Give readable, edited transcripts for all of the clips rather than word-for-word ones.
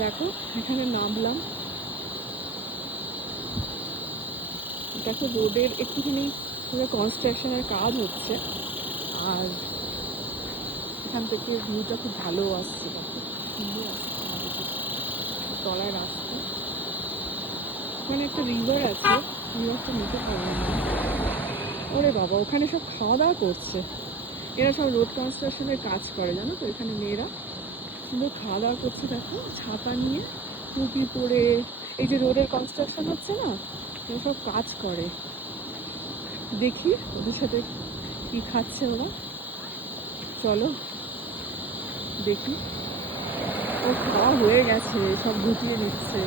দেখো এখানে নামলাম, দেখো রোডের একটুখানি কনস্ট্রাকশনের কাজ হচ্ছে, আর এখান থেকে ভিউটা খুব ভালো আসছে, দেখো সুন্দর আসছে আমাদের তলায় রাস্তা। ওখানে একটা রিভার আছে, রিভারটা নিতে পারবো না। ওরে বাবা, ওখানে সব খাওয়া দাওয়া করছে, এরা সব রোড কনস্ট্রাকশনের কাজ করে জানো তো, এখানে মেয়েরা সুন্দর খাওয়া দাওয়া করছে, দেখো ছাতা নিয়ে টুপি পরে। এই যে রোডের কনস্ট্রাকশন হচ্ছে না, এরা সব কাজ করে। দেখি ওদের সাথে কি খাচ্ছে ওরা, চলো দেখি। ও খাওয়া হয়ে গেছে, সব গুটিয়ে দিচ্ছে।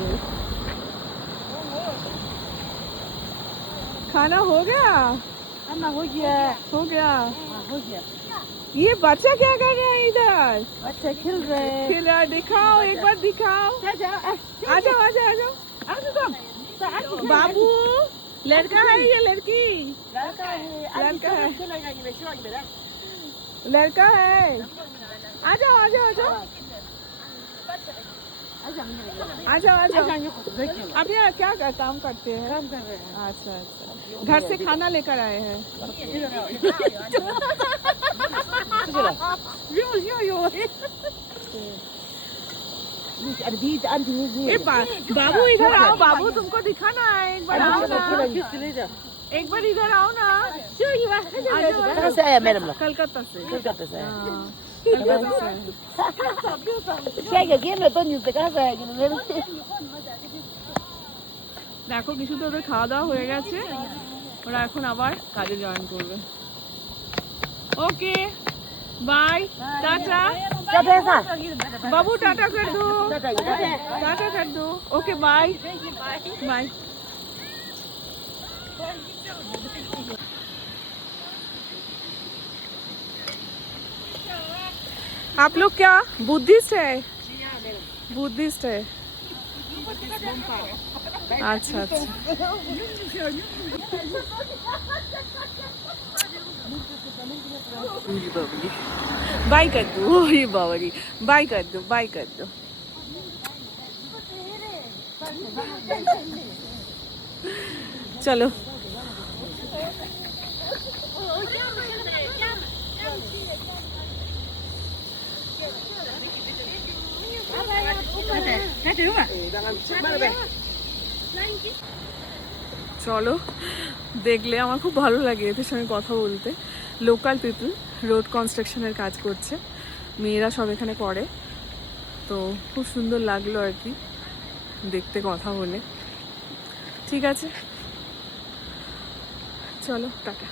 खाना हो गया? खाना हो गया। हो गया। हो गया। ये बच्चा क्या कर रहा है इधर? बच्चे खेल रहे हैं। खेल रहा है, दिखाओ एक बार दिखाओ। आ जाओ आ जाओ आ जाओ आ जाओ। बाबू लड़का है या लड़की? लड़का है। लड़का है। खेलेगा ये बच्चा इधर। लड़का है। आ जाओ आ जाओ आ जाओ आ जाओ आ जाओ। आप यहाँ क्या काम करते हैं? काम कर रहे हैं। अच्छा अच्छा, घर से खाना लेकर आए हैं? बाबू इधर आओ, बाबू तुमको दिखाना है, एक बार आओ ना, एक बार इधर आओ ना। कहाँ से आया मैडम लोग? कलकत्ता से। कलकत्ता से। हाँ, क्या क्या गेम में तो न्यूज़ पे कहाँ से आया मैडम? দেখো কিছু তো ওদের খাওয়া দাওয়া হয়ে গেছে, ওরা এখন আবার কাজে জয়েন করবে। Okay bye, tata. বাবু টাটা कर दो, टाटा कर दो। Okay bye bye. आप लोग क्या बुद्धिस्ट है? बुद्धिस्ट है, अच्छा अच्छा। बाय कर दो, ये बावरी बाय कर दो, बाय कर दो। चलो চলো, দেখলে আমার খুব ভালো লাগে এদের সঙ্গে কথা বলতে। লোকাল পিপল রোড কনস্ট্রাকশনের কাজ করছে, মেয়েরা সব এখানে করে, তো খুব সুন্দর লাগলো আর কি দেখতে, কথা বলে। ঠিক আছে চলো টাটা।